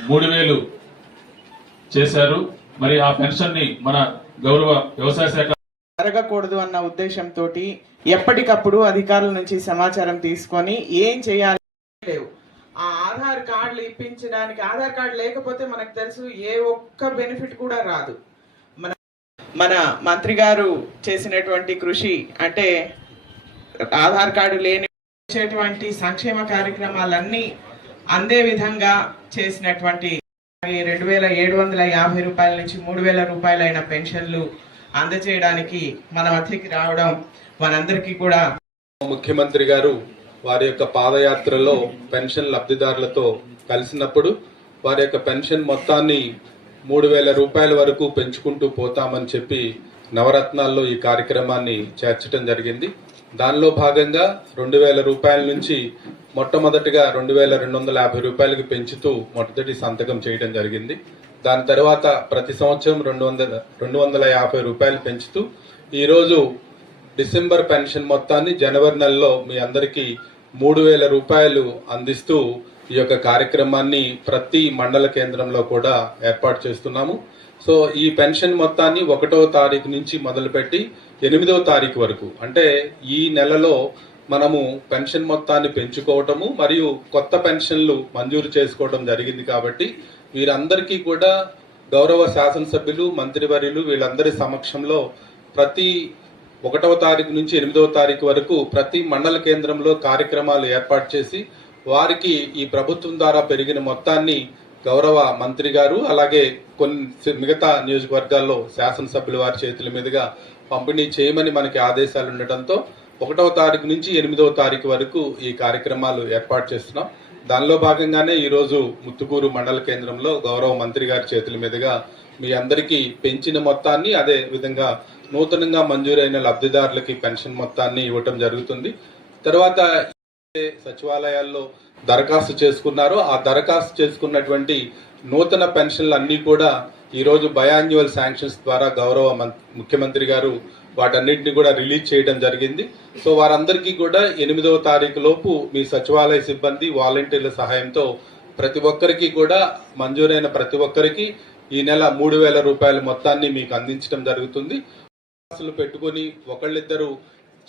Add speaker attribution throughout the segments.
Speaker 1: మూడు వేలు చేశారు. మరి ఆ పెన్షన్ని మన గౌరవ వ్యవసాయ శాఖ
Speaker 2: జరగకూడదు అన్న ఉద్దేశంతో ఎప్పటికప్పుడు అధికారుల నుంచి సమాచారం తీసుకొని ఏం చేయాలి? లేవు. ఆ ఆధార్ కార్డులు ఇప్పించడానికి ఆధార్ కార్డు లేకపోతే మనకు తెలుసు ఏ ఒక్క బెనిఫిట్ కూడా రాదు. మన మన మంత్రి గారు చేసినటువంటి కృషి అంటే ఆధార్ కార్డు లేని ఇచ్చేటువంటి సంక్షేమ కార్యక్రమాలన్నీ అందే విధంగా చేసినటువంటి రెండు వేల ఏడు వందల యాభై రూపాయల నుంచి మూడు వేల రూపాయలైన పెన్షన్లు అందజేయడానికి మన మధ్యకి రావడం మనందరికీ కూడా
Speaker 3: ముఖ్యమంత్రి గారు వారి యొక్క పాదయాత్రలో పెన్షన్ లబ్ధిదారులతో కలిసినప్పుడు వారి యొక్క పెన్షన్ మొత్తాన్ని మూడు వేల రూపాయల వరకు పెంచుకుంటూ పోతామని చెప్పి నవరత్నాల్లో ఈ కార్యక్రమాన్ని చేర్చడం జరిగింది. దానిలో భాగంగా రెండు వేల రూపాయల నుంచి మొట్టమొదటిగా రెండు వేల రెండు వందల యాభై రూపాయలకు పెంచుతూ మొదటి సంతకం చేయడం జరిగింది. దాని తర్వాత ప్రతి సంవత్సరం రెండు వందల రెండు వందల యాభై రూపాయలు పెంచుతూ ఈరోజు డిసెంబర్ పెన్షన్ మొత్తాన్ని జనవరి నెలలో మీ అందరికీ మూడు వేల రూపాయలు అందిస్తూ ఈ యొక్క కార్యక్రమాన్ని ప్రతి మండల కేంద్రంలో కూడా ఏర్పాటు చేస్తున్నాము. సో ఈ పెన్షన్ మొత్తాన్ని ఒకటో తారీఖు నుంచి మొదలుపెట్టి ఎనిమిదవ తారీఖు వరకు అంటే ఈ నెలలో మనము పెన్షన్ మొత్తాన్ని పెంచుకోవటము మరియు కొత్త పెన్షన్లు మంజూరు చేసుకోవడం జరిగింది కాబట్టి వీరందరికీ కూడా గౌరవ శాసనసభ్యులు మంత్రివర్యులు వీళ్ళందరి సమక్షంలో ప్రతి ఒకటవ తారీఖు నుంచి ఎనిమిదవ తారీఖు వరకు ప్రతి మండల కేంద్రంలో కార్యక్రమాలు ఏర్పాటు చేసి వారికి ఈ ప్రభుత్వం ద్వారా పెరిగిన మొత్తాన్ని గౌరవ మంత్రి గారు అలాగే కొన్ని మిగతా నియోజకవర్గాల్లో శాసనసభ్యుల వారి చేతుల మీదుగా పంపిణీ చేయమని మనకి ఆదేశాలు ఉండటంతో ఒకటవ తారీఖు నుంచి ఎనిమిదవ తారీఖు వరకు ఈ కార్యక్రమాలు ఏర్పాటు చేస్తున్నాం. దానిలో భాగంగానే ఈరోజు ముత్తుకూరు మండల కేంద్రంలో గౌరవ మంత్రి గారి చేతుల మీదుగా మీ అందరికీ పెంచిన మొత్తాన్ని అదే విధంగా నూతనంగా మంజూరైన లబ్ధిదారులకి పెన్షన్ మొత్తాన్ని ఇవ్వటం జరుగుతుంది. తర్వాత ఏ సచివాలయాల్లో దరఖాస్తు చేసుకున్నారో ఆ దరఖాస్తు చేసుకున్నటువంటి నూతన పెన్షన్లు అన్నీ కూడా ఈరోజు బయాన్యువల్ శాంక్షన్స్ ద్వారా గౌరవ మం- ముఖ్యమంత్రి గారు వాటన్నిటిని కూడా రిలీజ్ చేయడం జరిగింది. సో వారందరికీ కూడా ఎనిమిదవ తారీఖు లోపు మీ సచివాలయ సిబ్బంది వాలంటీర్ల సహాయంతో ప్రతి ఒక్కరికి కూడా మంజూరైన ప్రతి ఒక్కరికి ఈ నెల మూడు వేల రూపాయల మొత్తాన్ని మీకు అందించడం జరుగుతుంది. అసలు పెట్టుకొని ఒకళ్ళిద్దరు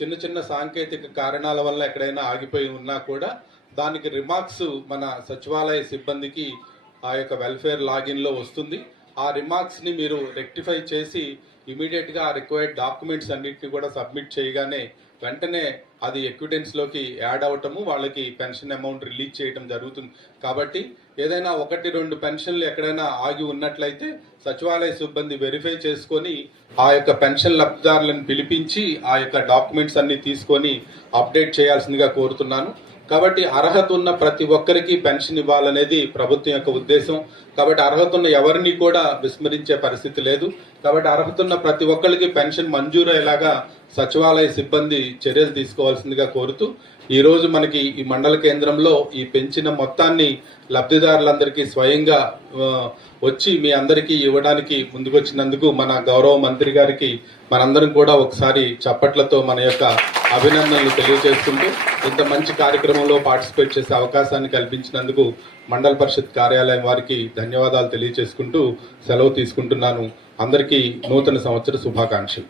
Speaker 3: చిన్న చిన్న సాంకేతిక కారణాల వల్ల ఎక్కడైనా ఆగిపోయి ఉన్నా కూడా దానికి రిమార్క్స్ మన సచివాలయ సిబ్బందికి ఆ యొక్క వెల్ఫేర్ లాగిన్లో వస్తుంది. ఆ రిమార్క్స్ని మీరు రెక్టిఫై చేసి ఇమీడియట్గా ఆ రిక్వైర్డ్ డాక్యుమెంట్స్ అన్నిటిని కూడా సబ్మిట్ చేయగానే వెంటనే అది ఎక్విడెన్స్లోకి యాడ్ అవటము వాళ్ళకి పెన్షన్ అమౌంట్ రిలీజ్ చేయడం జరుగుతుంది. కాబట్టి ఏదైనా ఒకటి రెండు పెన్షన్లు ఎక్కడైనా ఆగి ఉన్నట్లయితే సచివాలయ సిబ్బంది వెరిఫై చేసుకొని ఆ యొక్క పెన్షన్ లబ్ధిదారులను పిలిపించి ఆ యొక్క డాక్యుమెంట్స్ అన్ని తీసుకొని అప్డేట్ చేయాల్సిందిగా కోరుతున్నాను. కాబట్టి అర్హత ఉన్న ప్రతి ఒక్కరికి పెన్షన్ ఇవ్వాలనేది ప్రభుత్వం యొక్క ఉద్దేశం. కాబట్టి అర్హత ఉన్న ఎవరిని కూడా విస్మరించే పరిస్థితి లేదు. కాబట్టి అర్హత ఉన్న ప్రతి ఒక్కరికి పెన్షన్ మంజూరు అయ్యేలాగా సచివాలయ సిబ్బంది చర్యలు తీసుకోవాల్సిందిగా కోరుతూ ఈరోజు మనకి ఈ మండల కేంద్రంలో ఈ పెంచిన మొత్తాన్ని లబ్ధిదారులందరికీ స్వయంగా వచ్చి మీ అందరికీ ఇవ్వడానికి ముందుకొచ్చినందుకు మన గౌరవ మంత్రి గారికి మనందరం కూడా ఒకసారి చప్పట్లతో మన యొక్క అభినందనలు తెలియజేస్తుంటూ ఇంత మంచి కార్యక్రమంలో పార్టిసిపేట్ చేసే అవకాశాన్ని కల్పించినందుకు మండల పరిషత్ కార్యాలయం వారికి ధన్యవాదాలు తెలియజేసుకుంటూ సెలవు తీసుకుంటున్నాను. అందరికీ నూతన సంవత్సర శుభాకాంక్షలు.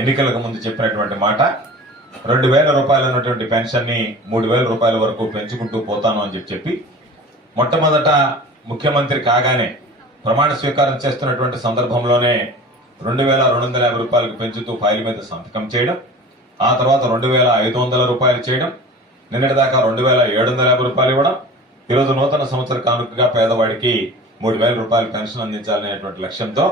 Speaker 4: ఎన్నికలకు ముందు చెప్పినటువంటి మాట రెండు వేల రూపాయలు ఉన్నటువంటి పెన్షన్ని మూడు వేల రూపాయల వరకు పెంచుకుంటూ పోతాను అని చెప్పి చెప్పి మొట్టమొదట ముఖ్యమంత్రి కాగానే ప్రమాణ స్వీకారం చేస్తున్నటువంటి సందర్భంలోనే రెండు వేల రెండు వందల యాభై రూపాయలకు పెంచుతూ ఫైల్ మీద సంతకం చేయడం ఆ తర్వాత రెండు వేల ఐదు వందల రూపాయలు చేయడం నిన్నటిదాకా రెండు వేల ఏడు వందల యాభై రూపాయలు ఇవ్వడం ఈరోజు నూతన సంవత్సర కానుకగా పేదవాడికి మూడు వేల రూపాయల పెన్షన్ అందించాలనేటువంటి లక్ష్యంతో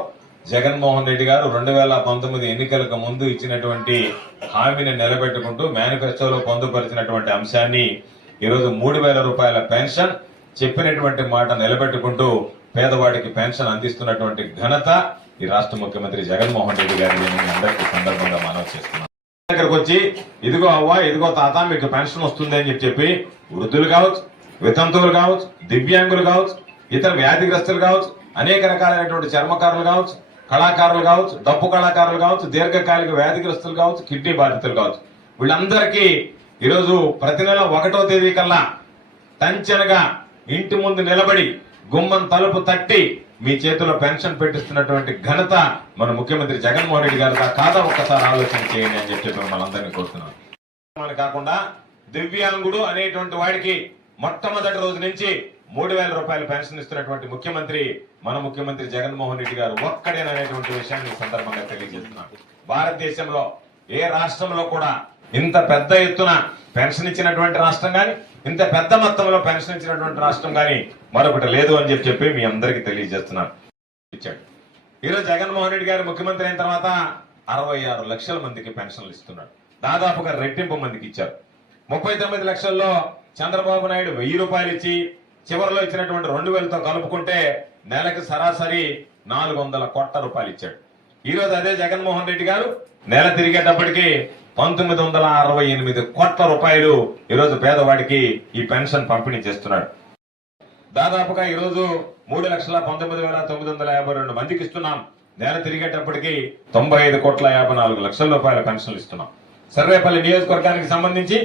Speaker 4: జగన్మోహన్ రెడ్డి గారు రెండు వేల పంతొమ్మిది ఎన్నికలకు ముందు ఇచ్చినటువంటి హామీని నిలబెట్టుకుంటూ మేనిఫెస్టోలో పొందుపరిచినటువంటి అంశాన్ని ఈరోజు మూడు వేల రూపాయల పెన్షన్ చెప్పినటువంటి మాట నిలబెట్టుకుంటూ పేదవాడికి పెన్షన్ అందిస్తున్నటువంటి ఘనత ఈ రాష్ట్ర ముఖ్యమంత్రి జగన్మోహన్ రెడ్డి గారిని అందరికీ సందర్భంగా మనవి చేస్తున్నాం దగ్గరకు వచ్చి ఇదిగో అవ్వ ఇదిగో తాత మీకు పెన్షన్ వస్తుంది అని చెప్పి చెప్పి వృద్ధులు కావచ్చు వితంతువులు కావచ్చు దివ్యాంగులు కావచ్చు ఇతర వ్యాధిగ్రస్తులు కావచ్చు అనేక రకాలైనటువంటి చర్మకారులు కావచ్చు కళాకారులు కావచ్చు డప్పు కళాకారులు కావచ్చు దీర్ఘకాలిక వ్యాధిగ్రస్తులు కావచ్చు కిడ్నీ బాధితులు కావచ్చు. వీళ్ళందరికీ ఈరోజు ప్రతి నెల ఒకటో తేదీ కల్లా తంచెనగా ఇంటి ముందు నిలబడి గుమ్మం తలుపు తట్టి మీ చేతిలో పెన్షన్ పెట్టిస్తున్నటువంటి ఘనత మన ముఖ్యమంత్రి జగన్మోహన్ రెడ్డి గారు కాదా ఒక్కసారి ఆలోచన చేయండి అని చెప్పి మిమ్మల్ని అందరినీ కోరుతున్నాను. కాకుండా దివ్యాంగుడు అనేటువంటి వాడికి మొట్టమొదటి రోజు నుంచి మూడు వేల రూపాయల పెన్షన్ ఇస్తున్నటువంటి ముఖ్యమంత్రి మన ముఖ్యమంత్రి జగన్మోహన్ రెడ్డి గారు ఒక్కడేననేటువంటి విషయాన్ని సందర్భంగా తెలియజేస్తున్నాను. భారతదేశంలో ఏ రాష్ట్రంలో కూడా ఇంత పెద్ద ఎత్తున పెన్షన్ ఇచ్చినటువంటి రాష్ట్రం గాని ఇంత పెద్ద మొత్తంలో పెన్షన్ ఇచ్చినటువంటి రాష్ట్రం గాని మరొకటి లేదు అని చెప్పి చెప్పి మీ అందరికీ తెలియజేస్తున్నాను. ఇచ్చాడు. ఈరోజు జగన్మోహన్ రెడ్డి గారు ముఖ్యమంత్రి అయిన తర్వాత అరవై ఆరు లక్షల మందికి పెన్షన్లు ఇస్తున్నాడు. దాదాపుగా రెట్టింపు మందికి ఇచ్చారు. ముప్పై తొమ్మిది లక్షల్లో చంద్రబాబు నాయుడు వెయ్యి రూపాయలు ఇచ్చి చివరిలో ఇచ్చినటువంటి రెండు వేలతో కలుపుకుంటే నెలకు సరాసరి నాలుగు వందల కోట్ల రూపాయలు ఇచ్చాడు. ఈరోజు అదే జగన్మోహన్ రెడ్డి గారు నెల తిరిగేటప్పటికి పంతొమ్మిది వందల అరవై ఎనిమిది కోట్ల రూపాయలు ఈరోజు పేదవాడికి ఈ పెన్షన్ పంపిణీ చేస్తున్నాడు. దాదాపుగా ఈరోజు మూడు లక్షల పంతొమ్మిది వేల తొమ్మిది వందల యాభై రెండు మందికి ఇస్తున్నాం. నెల తిరిగేటప్పటికి తొంభై ఐదు కోట్ల యాభై నాలుగు లక్షల రూపాయల పెన్షన్లు ఇస్తున్నాం. సర్వేపల్లి నియోజకవర్గానికి సంబంధించి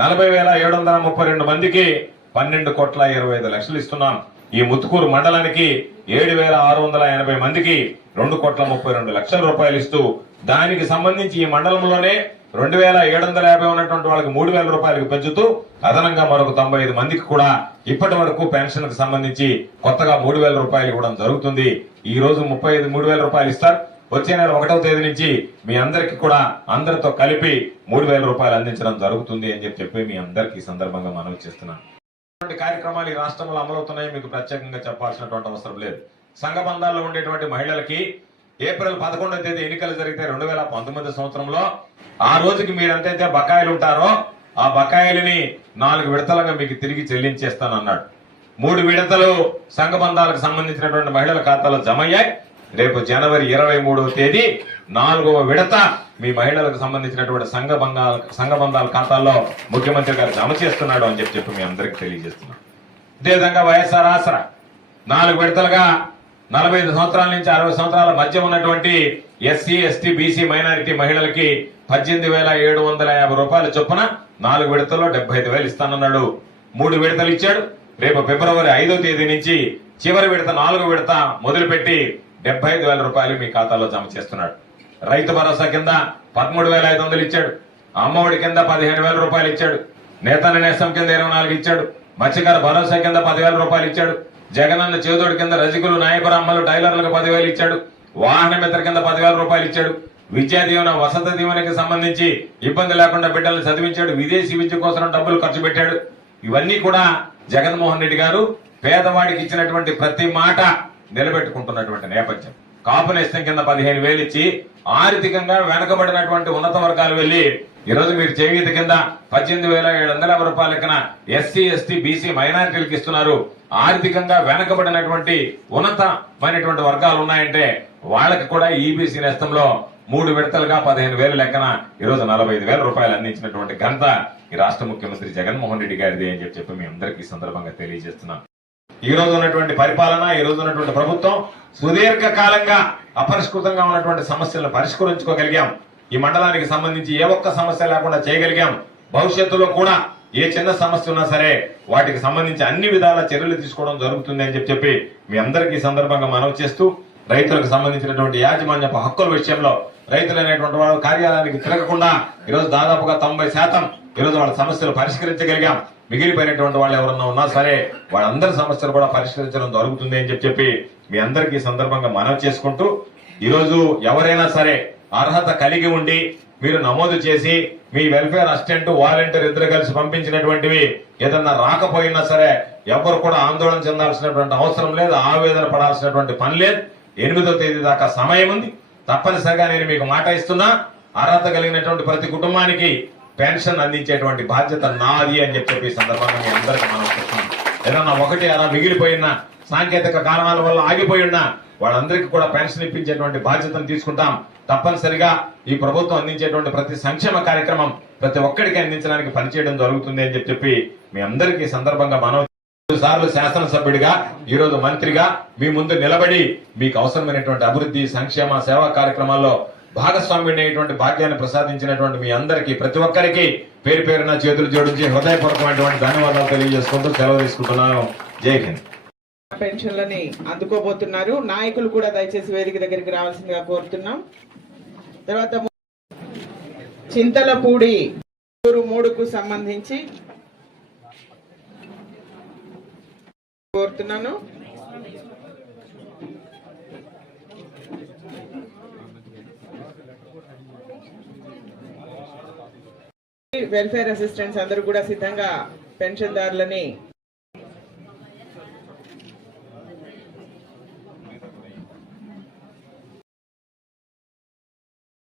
Speaker 4: నలభై వేల ఏడు వందల ముప్పై రెండు మందికి పన్నెండు కోట్ల ఇరవై ఐదు లక్షలు ఇస్తున్నాం. ఈ ముత్తుకూరు మండలానికి ఏడు వేల ఆరు వందల ఎనభై మందికి రెండు కోట్ల ముప్పై రెండు లక్షల రూపాయలు ఇస్తూ దానికి సంబంధించి ఈ మండలంలోనే రెండు వేల ఏడు వందల యాభై ఉన్నటువంటి వాళ్ళకి మూడు వేల రూపాయలకు పెంచుతూ అదనంగా మరొక తొంభై ఐదు మందికి కూడా ఇప్పటి వరకు పెన్షన్కు సంబంధించి కొత్తగా మూడు వేల రూపాయలు ఇవ్వడం జరుగుతుంది. ఈ రోజు ముప్పై ఐదు మూడు వేల రూపాయలు ఇస్తారు. వచ్చే నెల ఒకటవ తేదీ నుంచి మీ అందరికి కూడా అందరితో కలిపి మూడు వేల రూపాయలు అందించడం జరుగుతుంది అని చెప్పి చెప్పి మీ అందరికి ఈ సందర్భంగా మనవి చేస్తున్నాను. ఇటువంటి కార్యక్రమాలు ఈ రాష్ట్రంలో అమలవుతున్నాయి మీకు ప్రత్యేకంగా చెప్పాల్సినటువంటి అవసరం లేదు. సంఘ బంధాల్లో ఉండేటువంటి మహిళలకి ఏప్రిల్ పదకొండవ తేదీ ఎన్నికలు జరిగితే రెండు వేల పంతొమ్మిది సంవత్సరంలో ఆ రోజుకి మీరు ఎంతైతే బకాయిలు ఉంటారో ఆ బకాయిలని నాలుగు విడతలుగా మీకు తిరిగి చెల్లించేస్తానన్నాడు. మూడు విడతలు సంఘ బంధాలకు సంబంధించినటువంటి మహిళల ఖాతాలో జమ అయ్యాయి. రేపు జనవరి ఇరవై మూడవ తేదీ నాలుగవ విడత మీ మహిళలకు సంబంధించినటువంటి సంఘ బంధాల సంఘ బంధాల ఖాతాల్లో ముఖ్యమంత్రి గారు జమ చేస్తున్నాడు అని చెప్పి చెప్పి మీ అందరికి తెలియజేస్తున్నాను అదేవిధంగా వైఎస్ఆర్ ఆసరా నాలుగు విడతలుగా నలభై ఐదు సంవత్సరాల నుంచి అరవై సంవత్సరాల మధ్య ఉన్నటువంటి ఎస్సీ ఎస్టీ బీసీ మైనారిటీ మహిళలకి పద్దెనిమిది వేల ఏడు వందల యాభై రూపాయల చొప్పున నాలుగు విడతల్లో డెబ్బై ఐదు వేలు ఇస్తానన్నాడు. మూడు విడతలు ఇచ్చాడు. రేపు ఫిబ్రవరి ఐదో తేదీ నుంచి చివరి విడత నాలుగో విడత మొదలుపెట్టి డెబ్బై ఐదు వేల రూపాయలు మీ ఖాతాలో జమ చేస్తున్నాడు. రైతు భరోసా కింద పదమూడు వేల ఐదు వందలు ఇచ్చాడు. అమ్మఒడి కింద పదిహేను వేల రూపాయలు ఇచ్చాడు. నేతల నేస్తం కింద ఇరవై నాలుగు ఇచ్చాడు. మత్స్యకార భరోసా కింద పదివేల రూపాయలు ఇచ్చాడు. జగనన్న చేదోడు కింద రజకులు అమ్మలు టైలర్లకు పదివేలు ఇచ్చాడు. వాహన మిత్ర కింద పదివేల రూపాయలు ఇచ్చాడు. విద్యా దీవెన వసతి దీవెనకి సంబంధించి ఇబ్బంది లేకుండా బిడ్డలను చదివించాడు. విదేశీ విద్య కోసం డబ్బులు ఖర్చు పెట్టాడు. ఇవన్నీ కూడా జగన్మోహన్ రెడ్డి గారు పేదవాడికి ఇచ్చినటువంటి ప్రతి మాట నిలబెట్టుకుంటున్నటువంటి నేపథ్యం. కాపు నేస్తం కింద పదిహేను వేలు ఇచ్చి ఆర్థికంగా వెనకబడినటువంటి ఉన్నత వర్గాలు వెళ్ళి ఈరోజు మీరు చేయూత కింద పద్దెనిమిది వేల ఏడు వందల యాభై రూపాయల లెక్కన ఎస్సీ ఎస్టీ బీసీ మైనారిటీలకు ఇస్తున్నారు. ఆర్థికంగా వెనకబడినటువంటి ఉన్నతమైనటువంటి వర్గాలు ఉన్నాయంటే వాళ్ళకి కూడా ఈబీసీ నేస్తంలో మూడు విడతలుగా పదిహేను వేల లెక్కన ఈరోజు నలభై ఐదు వేల రూపాయలు అందించినటువంటి ఘనత ఈ రాష్ట్ర ముఖ్యమంత్రి జగన్మోహన్ రెడ్డి గారిది అని చెప్పి చెప్పి మీ అందరికీ సందర్భంగా తెలియజేస్తున్నాం. ఈ రోజు ఉన్నటువంటి పరిపాలన ఈ రోజు ఉన్నటువంటి ప్రభుత్వం సుదీర్ఘ కాలంగా అపరిష్కృతంగా ఉన్నటువంటి సమస్యలను పరిష్కరించుకోగలిగాం. ఈ మండలానికి సంబంధించి ఏ ఒక్క సమస్య లేకుండా చేయగలిగాం. భవిష్యత్తులో కూడా ఏ చిన్న సమస్య ఉన్నా సరే వాటికి సంబంధించి అన్ని విధాల చర్యలు తీసుకోవడం జరుగుతుంది అని చెప్పి చెప్పి మీ అందరికీ సందర్భంగా మనవి చేస్తూ రైతులకు సంబంధించినటువంటి యాజమాన్యపు హక్కుల విషయంలో రైతులు అనేటువంటి వాళ్ళ కార్యాలయానికి తిరగకుండా ఈరోజు దాదాపుగా తొంభై శాతం ఈరోజు వాళ్ళ సమస్యలు పరిష్కరించగలిగాం. మిగిలిపోయినటువంటి వాళ్ళు ఎవరన్నా ఉన్నా సరే వాళ్ళందరి సమస్యలు కూడా పరిష్కరించడం జరుగుతుంది అని చెప్పి చెప్పి మీ అందరికీ ఈ సందర్భంగా మనవి చేసుకుంటూ ఈరోజు ఎవరైనా సరే అర్హత కలిగి ఉండి మీరు నమోదు చేసి మీ వెల్ఫేర్ అసిస్టెంట్ వాలంటీర్ ఇద్దరు కలిసి పంపించినటువంటివి ఏదన్నా రాకపోయినా సరే ఎవరు కూడా ఆందోళన చెందాల్సినటువంటి అవసరం లేదు ఆవేదన పడాల్సినటువంటి పని లేదు. ఎనిమిదో తేదీ దాకా సమయం ఉంది. తప్పనిసరిగా నేను మీకు మాట ఇస్తున్నా. అర్హత కలిగినటువంటి ప్రతి కుటుంబానికి పెన్షన్ అందించేటువంటి బాధ్యత నాది అని చెప్పి సందర్భంగా మీ అందరికీ మనం ఏదన్నా ఒకటి అలా మిగిలిపోయిన సాంకేతిక కారణాల వల్ల ఆగిపోయి ఉన్నా వాళ్ళందరికీ కూడా పెన్షన్ ఇప్పించేటువంటి బాధ్యతను తీసుకుంటాం. తప్పనిసరిగా ఈ ప్రభుత్వం అందించేటువంటి ప్రతి సంక్షేమ కార్యక్రమం ప్రతి ఒక్కరికి అందించడానికి పనిచేయడం జరుగుతుంది అని చెప్పి మీ అందరికీ సందర్భంగా మనం సార్లు శాసనసభ్యుడిగా ఈరోజు మంత్రిగా మీ ముందు నిలబడి మీకు అవసరమైనటువంటి అభివృద్ధి సంక్షేమ సేవా కార్యక్రమాల్లో భాగస్వామ్యుడైనటువంటి భాగ్యాన్ని ప్రసాదించినటువంటి మీ అందరికీ ప్రతి ఒక్కరికి పేరు పేరున చేతులు జోడించి హృదయపూర్వకమైనటువంటి ధన్యవాదాలు తెలియజేసుకుంటూ సెలవు తీసుకుంటున్నాను. జై హింద్.
Speaker 2: పెన్షన్లని అందుకోబోతున్నారు. నాయకులు కూడా దయచేసి వేదిక దగ్గరికి రావాల్సిందిగా కోరుతున్నాం. తర్వాత చింతలపూడి మూడుకు సంబంధించి కోరుతున్నాను. వెల్ఫేర్ అసిస్టెంట్స్ అందరూ కూడా సిద్ధంగా పెన్షన్దారులని